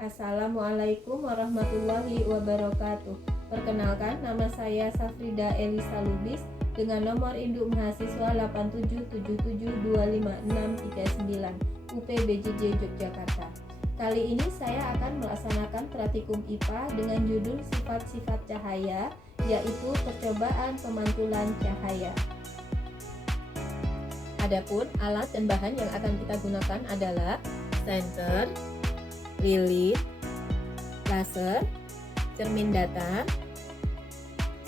Assalamualaikum warahmatullahi wabarakatuh. Perkenalkan, nama saya Safrida Elisa Lubis dengan nomor induk mahasiswa 8777255639 UPBJJ Yogyakarta. Kali ini saya akan melaksanakan praktikum IPA dengan judul sifat-sifat cahaya, yaitu percobaan pemantulan cahaya. Adapun alat dan bahan yang akan kita gunakan adalah senter, lilin, laser, cermin datar,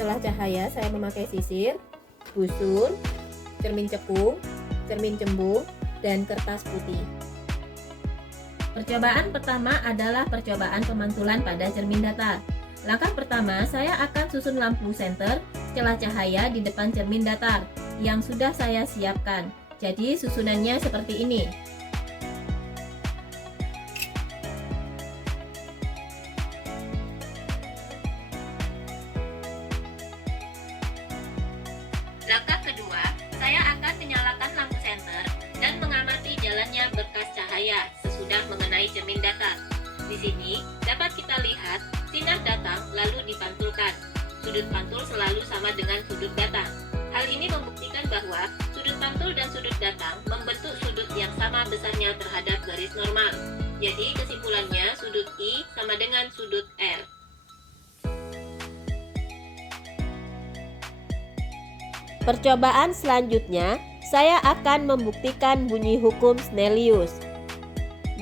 celah cahaya saya memakai sisir, busur, cermin cekung, cermin cembung, dan kertas putih. Percobaan pertama adalah percobaan pemantulan pada cermin datar. Langkah pertama, saya akan susun lampu senter celah cahaya di depan cermin datar yang sudah saya siapkan. Jadi susunannya seperti ini. Langkah kedua, saya akan menyalakan lampu senter dan mengamati jalannya berkas cahaya sesudah mengenai cermin datar. Di sini dapat kita lihat sinar datang lalu dipantulkan. Sudut pantul selalu sama dengan sudut datang. Hal ini membuktikan bahwa sudut pantul dan sudut datang membentuk sudut yang sama besarnya terhadap garis normal. Jadi kesimpulannya sudut I sama dengan sudut R. Percobaan selanjutnya, saya akan membuktikan bunyi hukum Snellius.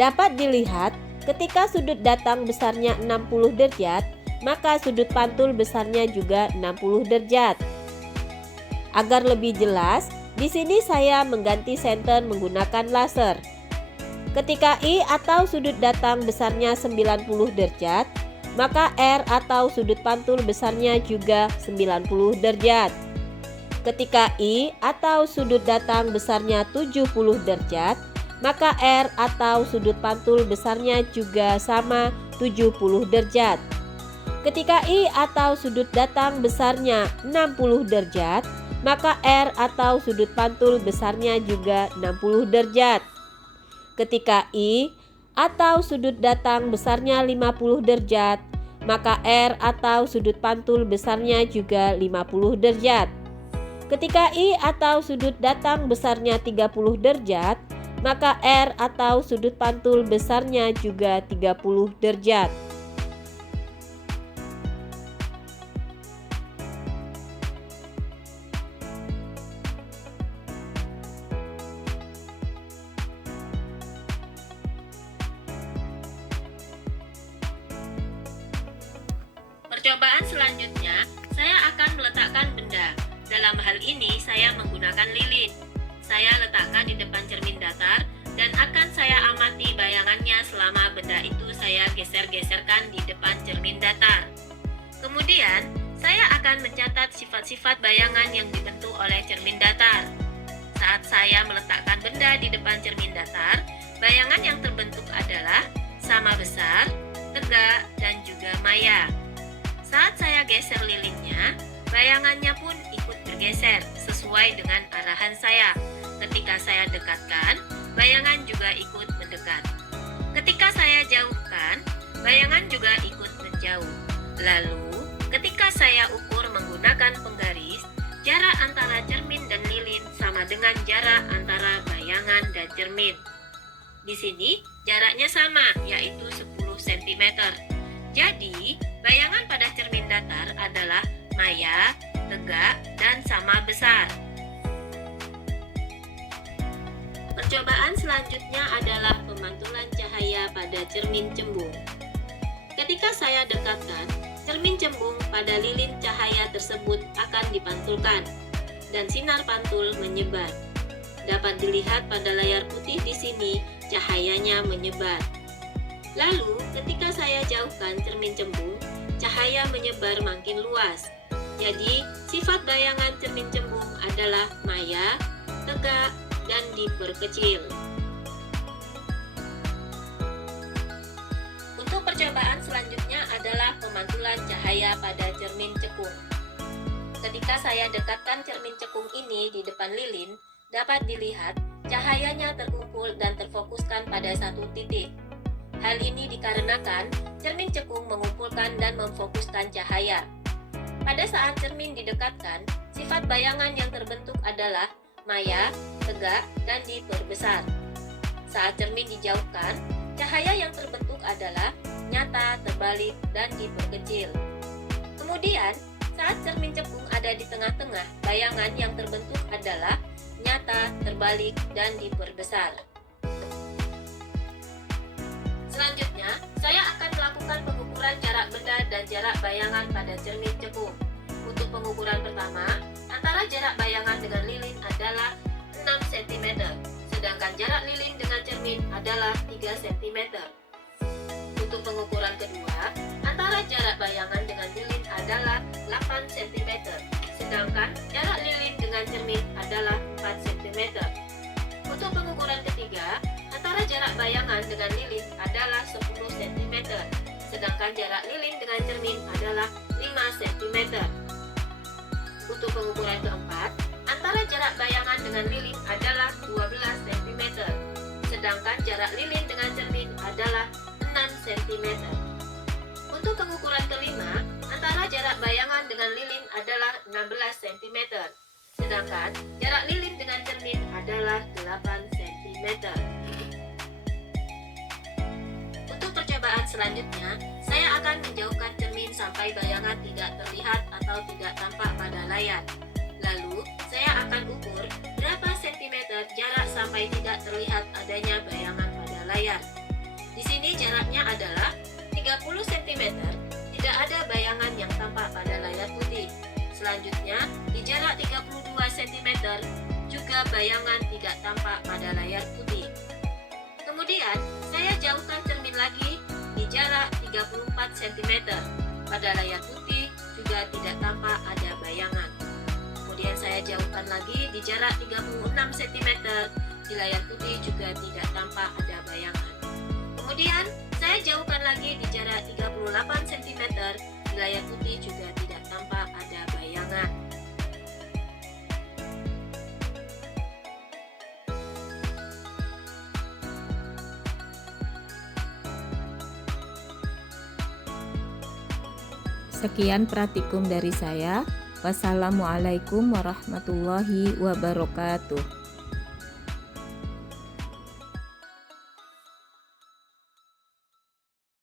Dapat dilihat, ketika sudut datang besarnya 60 derajat, maka sudut pantul besarnya juga 60 derajat. Agar lebih jelas, di sini saya mengganti senter menggunakan laser. Ketika I atau sudut datang besarnya 90 derajat, maka R atau sudut pantul besarnya juga 90 derajat. Ketika I atau sudut datang besarnya 70 derajat, maka R atau sudut pantul besarnya juga sama 70 derajat. Ketika I atau sudut datang besarnya 60 derajat, maka R atau sudut pantul besarnya juga 60 derajat. Ketika I atau sudut datang besarnya 50 derajat, maka R atau sudut pantul besarnya juga 50 derajat. Ketika I atau sudut datang besarnya 30 derajat, maka R atau sudut pantul besarnya juga 30 derajat. Percobaan selanjutnya, saya akan meletakkan benda. Dalam hal ini, saya menggunakan lilin. Saya letakkan di depan cermin datar dan akan saya amati bayangannya selama benda itu saya geser-geserkan di depan cermin datar. Kemudian, saya akan mencatat sifat-sifat bayangan yang dibentuk oleh cermin datar. Saat saya meletakkan benda di depan cermin datar, bayangan yang terbentuk adalah sama besar, tegak, dan juga maya. Saat saya geser lilinnya, bayangannya pun ikut bergeser sesuai dengan arahan saya. Ketika saya dekatkan, bayangan juga ikut mendekat. Ketika saya jauhkan, bayangan juga ikut menjauh. Lalu, ketika saya ukur menggunakan penggaris, jarak antara cermin dan lilin sama dengan jarak antara bayangan dan cermin. Di sini, jaraknya sama, yaitu 10 cm. Jadi, bayangan pada cermin datar adalah maya, tegak, dan sama besar. Percobaan selanjutnya adalah pemantulan cahaya pada cermin cembung. Ketika saya dekatkan, cermin cembung pada lilin cahaya tersebut akan dipantulkan, dan sinar pantul menyebar. Dapat dilihat pada layar putih di sini, cahayanya menyebar. Lalu, ketika saya jauhkan cermin cembung, cahaya menyebar makin luas. Jadi, sifat bayangan cermin cembung adalah maya, tegak, dan diperkecil. Untuk percobaan selanjutnya adalah pemantulan cahaya pada cermin cekung. Ketika saya dekatkan cermin cekung ini di depan lilin, dapat dilihat cahayanya terkumpul dan terfokuskan pada satu titik. Hal ini dikarenakan cermin cekung mengumpulkan dan memfokuskan cahaya. Pada saat cermin didekatkan, sifat bayangan yang terbentuk adalah maya, tegak, dan diperbesar. Saat cermin dijauhkan, cahaya yang terbentuk adalah nyata, terbalik, dan diperkecil. Kemudian, saat cermin cekung ada di tengah-tengah, bayangan yang terbentuk adalah nyata, terbalik, dan diperbesar. Selanjutnya, saya akan melakukan pengukuran jarak benda dan jarak bayangan pada cermin cekung. Untuk pengukuran pertama, antara jarak bayangan dengan lilin adalah 6 cm, sedangkan jarak lilin dengan cermin adalah 3 cm. Untuk pengukuran kedua, antara jarak bayangan dengan lilin adalah 8 cm, sedangkan jarak lilin dengan cermin adalah 4 cm. Untuk pengukuran ketiga, antara jarak bayangan dengan lilin adalah 10 cm, sedangkan jarak lilin dengan cermin adalah 5 cm. Untuk pengukuran keempat, antara jarak bayangan dengan lilin adalah 12 cm, sedangkan jarak lilin dengan cermin adalah 6 cm. Untuk pengukuran kelima, antara jarak bayangan dengan lilin adalah 16 cm, sedangkan jarak lilin dengan cermin adalah 8 cm. Untuk percobaan selanjutnya, saya akan menjauhkan cermin sampai bayangan tidak terlihat atau tidak tampak pada layar. Lalu, saya akan ukur berapa sentimeter jarak sampai tidak terlihat adanya bayangan pada layar. Di sini jaraknya adalah 30 cm, tidak ada bayangan yang tampak pada layar putih. Selanjutnya, di jarak 32 cm, juga bayangan tidak tampak pada layar putih. Kemudian, saya jauhkan cermin lagi di jarak 34 cm. Pada layar putih juga tidak tampak ada bayangan. Kemudian saya jauhkan lagi di jarak 36 cm. Di layar putih juga tidak tampak ada bayangan. Kemudian, saya jauhkan lagi di jarak 38 cm. Di layar putih juga tidak tampak ada bayangan. Sekian praktikum dari saya. Wassalamualaikum warahmatullahi wabarakatuh.